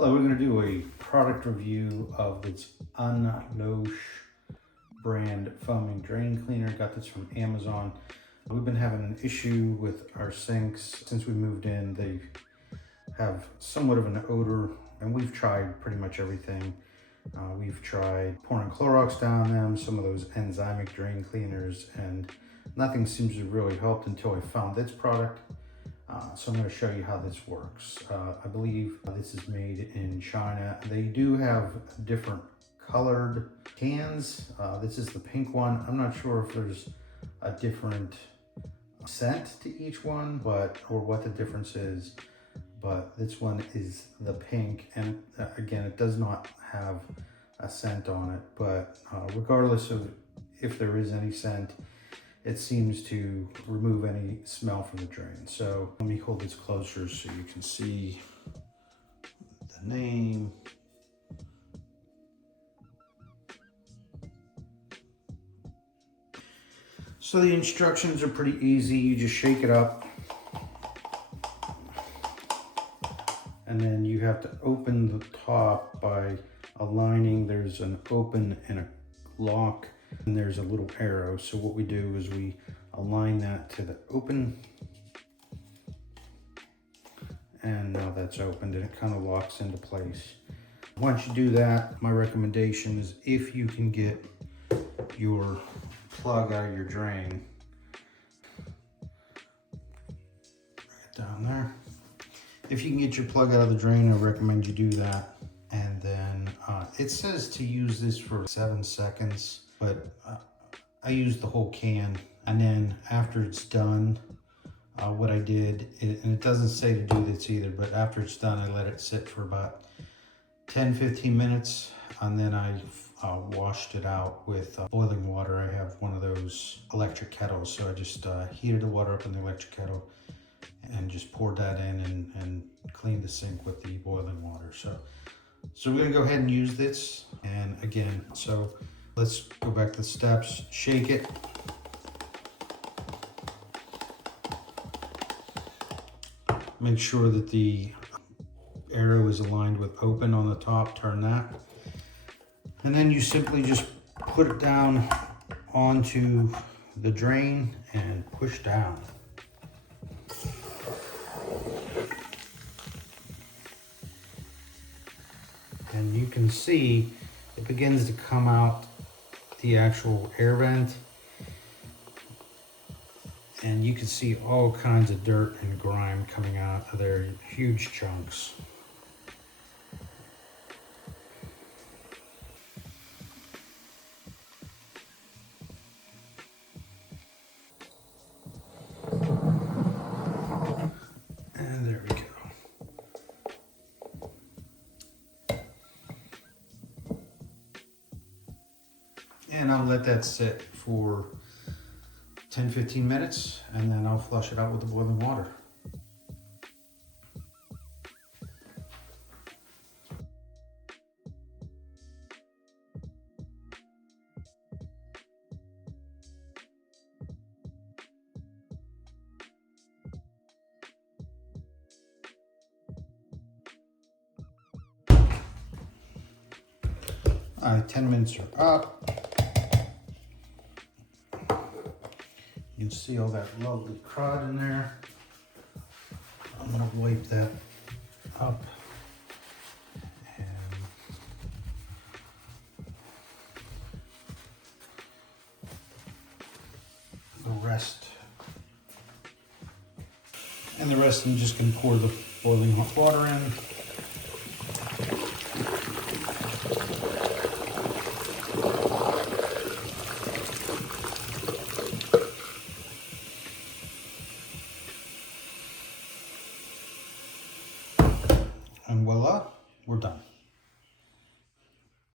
Hello, we're going to do a product review of this Unloshe brand foaming drain cleaner. Got this from Amazon. We've been having an issue with our sinks since we moved in. They have somewhat of an odor, and we've tried pretty much everything. We've tried pouring Clorox down them, some of those enzymic drain cleaners, and nothing seems to really help until I found this product. So I'm going to show you how this works. I believe this is made in China. They do have different colored cans. This is the pink one. I'm not sure if there's a different scent to each one, or what the difference is, but this one is the pink, and again, it does not have a scent on it, but regardless of if there is any scent, it seems to remove any smell from the drain. So let me hold this closer so you can see the name. So the instructions are pretty easy. You just shake it up, and then you have to open the top by aligning. There's an open and a lock, and there's a little arrow. So what we do is we align that to the open, and now that's opened and it kind of locks into place. Once you do that, my recommendation is if you can get your plug out of your drain, right down there. If you can get your plug out of the drain, I recommend you do that. And then it says to use this for 7 seconds, but I used the whole can. And then after it's done, what I did, and it doesn't say to do this either, but after it's done, I let it sit for about 10-15 minutes. And then I washed it out with boiling water. I have one of those electric kettles. So I just heated the water up in the electric kettle and just poured that in and cleaned the sink with the boiling water. So we're gonna go ahead and use this. And again, so let's go back to the steps. Shake it. Make sure that the arrow is aligned with open on the top, turn that. And then you simply just put it down onto the drain and push down. And you can see it begins to come out the actual air vent, and you can see all kinds of dirt and grime coming out of there, huge chunks. And there we go. And I'll let that sit for 10-15 minutes, and then I'll flush it out with the boiling water. All right, 10 minutes are up. You can see all that lovely crud in there. I'm gonna wipe that up. And the rest. And the rest I'm just gonna pour the boiling hot water in. And voila.